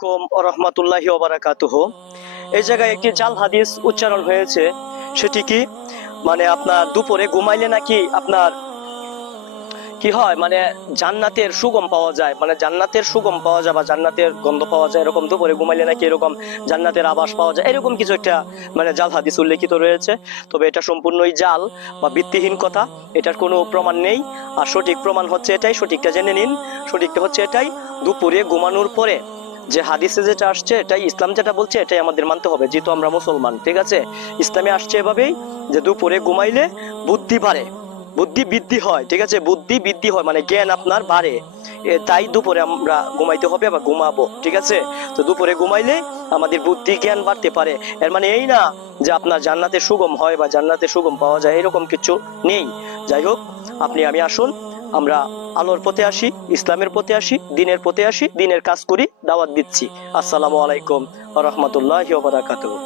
আলাইকুম ওয়া রাহমাতুল্লাহি ওয়া বারাকাতুহু। এই জায়গায় একটি জাল হাদিস উচ্চারণ হয়েছে, সেটি কি মানে আপনার দুপুরে ঘুমাইলে নাকি আপনার কি হয়, মানে জান্নাতের সুগম পাওয়া যায়, মানে জান্নাতের সুগম পাওয়া যায় বা জান্নাতের গন্ধ পাওয়া যায়, এরকম দুপুরে ঘুমাইলে নাকি এরকম জান্নাতের আভাস পাওয়া যায়, এরকম কিছু একটা মানে জাল হাদিস উল্লেখিত রয়েছে। তবে এটা সম্পূর্ণই জাল বা ভিত্তিহীন কথা, এটার কোনো প্রমাণ নেই। আর সঠিক প্রমাণ হচ্ছে এটাই, সঠিকটা জেনে নিন। সঠিকটা হচ্ছে এটাই, দুপুরে ঘুমানোর পরে যে হাদিসে যেটা আসছে, এটাই ইসলাম যেটা বলছে, এটাই আমাদের মানতে হবে, যেহেতু আমরা মুসলমান। ঠিক আছে, ইসলামে আসছে এভাবেই যে দুপুরে ঘুমাইলে বুদ্ধি বাড়ে, বুদ্ধি বৃদ্ধি হয়। ঠিক আছে, বুদ্ধি বৃদ্ধি হয় মানে জ্ঞান আপনার বাড়ে। তাই দুপুরে আমরা ঘুমাইতে হবে বা ঘুমাবো। ঠিক আছে, তো দুপুরে ঘুমাইলে আমাদের বুদ্ধি জ্ঞান বাড়তে পারে। এর মানে এই না যে আপনার জান্নাতে সুগম হয় বা জান্নাতে সুগম পাওয়া যায়, এরকম কিছু নেই। যাই হোক, আপনি আমি আসুন, আমরা আলোর পথে আসি, ইসলামের পথে আসি, দিনের পথে আসি, দিনের কাজ করি, দাওয়াত দিচ্ছি। আসসালামু আলাইকুম ওয়া রাহমাতুল্লাহি ওয়া বারাকাতুহু।